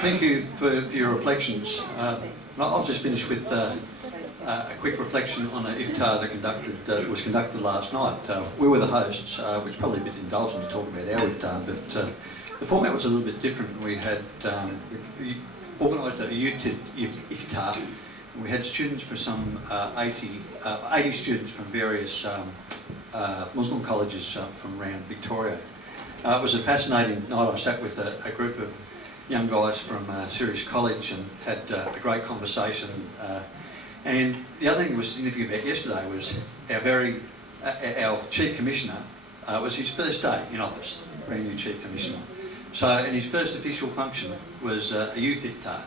Thank you for your reflections. I'll just finish with a quick reflection on an Iftar that was conducted last night. We were the hosts, which is probably a bit indulgent to talk about our Iftar, but the format was a little bit different. We had organised a youth Iftar, and we had students for some 80 students from various Muslim colleges from around Victoria. It was a fascinating night. I sat with a group of young guys from Sirius College and had a great conversation. And the other thing that was significant about yesterday was our Chief Commissioner, was his first day in office, brand new Chief Commissioner. So, and his first official function was a youth Iftar.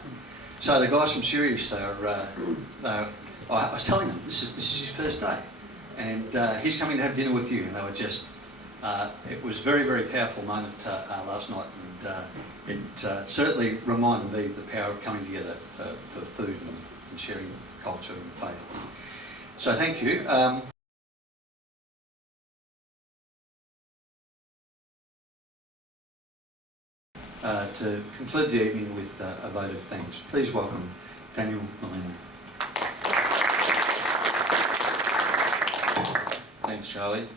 So the guys from Sirius, I was telling them, this is his first day. And he's coming to have dinner with you. And they were just, it was a very, very powerful moment last night. And it certainly reminded me of the power of coming together for food and sharing culture and faith. So thank you. To conclude the evening with a vote of thanks, please welcome Daniel Mulino. Thanks, Charlie.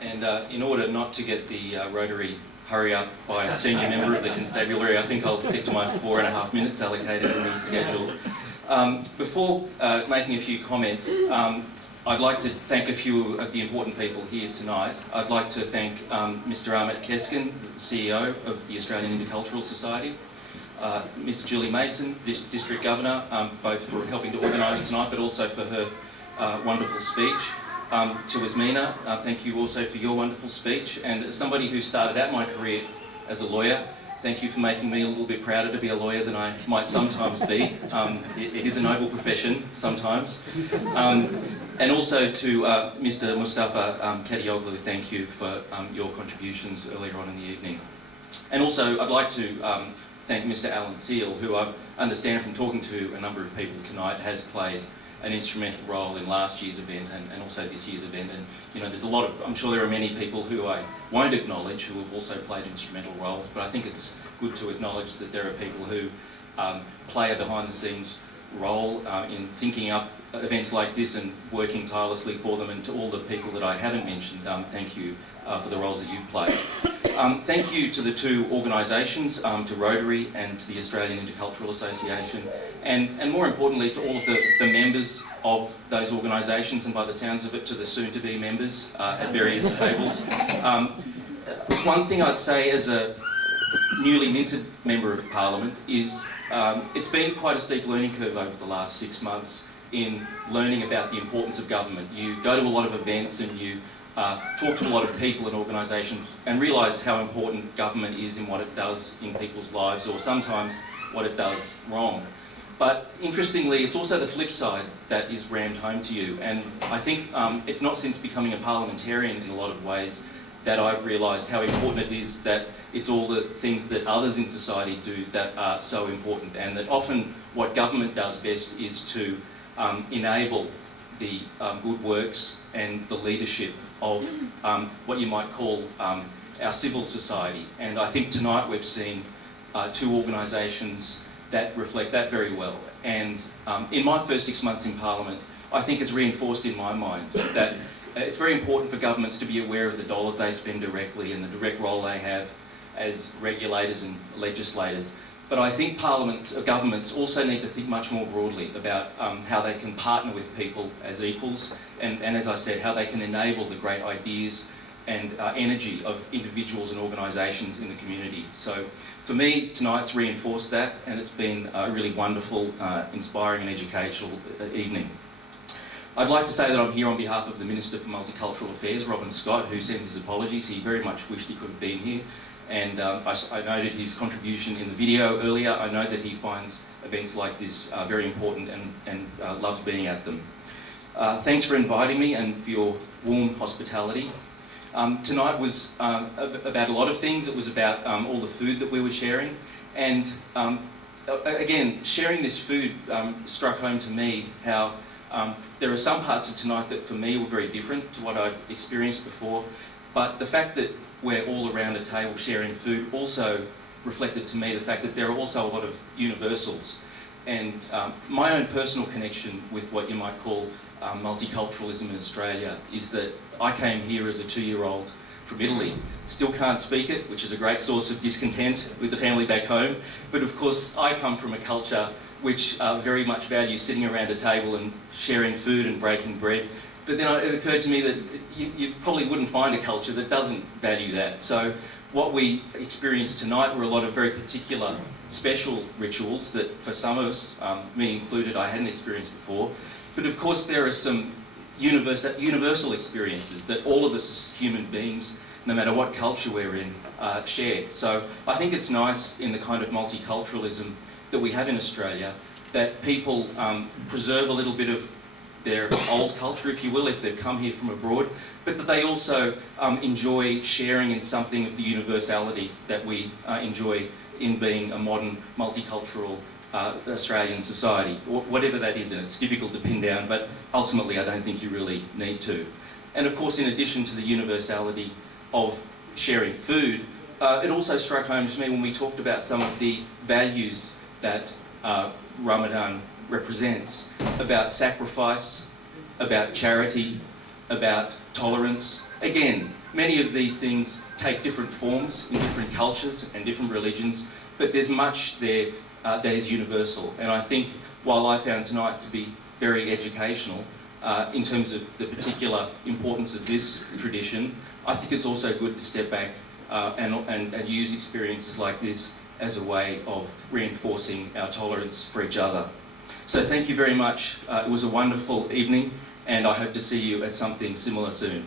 And in order not to get the Rotary hurry up by a senior member of the constabulary, I think I'll stick to my 4.5 minutes allocated in the schedule. Before making a few comments, I'd like to thank a few of the important people here tonight. I'd like to thank Mr. Ahmet Keskin, CEO of the Australian Intercultural Society, Ms. Julie Mason, District Governor, both for helping to organise tonight, but also for her wonderful speech. To Asmina, thank you also for your wonderful speech. And as somebody who started out my career as a lawyer, thank you for making me a little bit prouder to be a lawyer than I might sometimes be. It is a noble profession sometimes. And also to Mr. Mustafa Kadioglu, thank you for your contributions earlier on in the evening. And also I'd like to thank Mr. Alan Seal, who I understand from talking to a number of people tonight has played an instrumental role in last year's event and also this year's event. And you know, there's a lot of, I'm sure there are many people who I won't acknowledge who have also played instrumental roles, but I think it's good to acknowledge that there are people who play a behind the scenes role in thinking up events like this and working tirelessly for them. And to all the people that I haven't mentioned, thank you for the roles that you've played. Thank you to the two organisations, to Rotary and to the Australian Intercultural Association, and more importantly to all of the members of those organisations, and by the sounds of it to the soon-to-be members at various tables. One thing I'd say as a newly minted Member of Parliament is it's been quite a steep learning curve over the last 6 months in learning about the importance of government. You go to a lot of events and you talk to a lot of people and organisations and realise how important government is in what it does in people's lives, or sometimes what it does wrong. But interestingly, it's also the flip side that is rammed home to you. And I think it's not since becoming a parliamentarian in a lot of ways that I've realised how important it is that it's all the things that others in society do that are so important, and that often what government does best is to enable the good works and the leadership of what you might call our civil society. And I think tonight we've seen two organisations that reflect that very well. And in my first 6 months in Parliament, I think it's reinforced in my mind that it's very important for governments to be aware of the dollars they spend directly and the direct role they have as regulators and legislators. But I think governments also need to think much more broadly about how they can partner with people as equals, and as I said, how they can enable the great ideas and energy of individuals and organisations in the community. So for me, tonight's reinforced that, and it's been a really wonderful, inspiring and educational evening. I'd like to say that I'm here on behalf of the Minister for Multicultural Affairs, Robin Scott, who sends his apologies. He very much wished he could have been here. And I noted his contribution in the video earlier. I know that he finds events like this very important and loves being at them. Thanks for inviting me and for your warm hospitality. Tonight was about a lot of things. It was about all the food that we were sharing. And again, sharing this food struck home to me how there are some parts of tonight that for me were very different to what I'd experienced before. But the fact that we're all around a table sharing food also reflected to me the fact that there are also a lot of universals. And my own personal connection with what you might call multiculturalism in Australia is that I came here as a 2-year-old from Italy. Still can't speak it, which is a great source of discontent with the family back home. But of course, I come from a culture which very much values sitting around a table and sharing food and breaking bread. But then it occurred to me that you probably wouldn't find a culture that doesn't value that. So what we experienced tonight were a lot of very particular special rituals that for some of us, me included, I hadn't experienced before. But of course there are some universal experiences that all of us as human beings, no matter what culture we're in, share. So I think it's nice in the kind of multiculturalism that we have in Australia that people preserve a little bit of their old culture, if you will, if they've come here from abroad, but that they also enjoy sharing in something of the universality that we enjoy in being a modern multicultural Australian society, whatever that is, and it's difficult to pin down, but ultimately I don't think you really need to. And of course, in addition to the universality of sharing food, it also struck home to me when we talked about some of the values that Ramadan represents, about sacrifice, about charity, about tolerance. Again, many of these things take different forms in different cultures and different religions, but there's much there that is universal. And I think while I found tonight to be very educational in terms of the particular importance of this tradition, I think it's also good to step back and use experiences like this as a way of reinforcing our tolerance for each other. So thank you very much. It was a wonderful evening, and I hope to see you at something similar soon.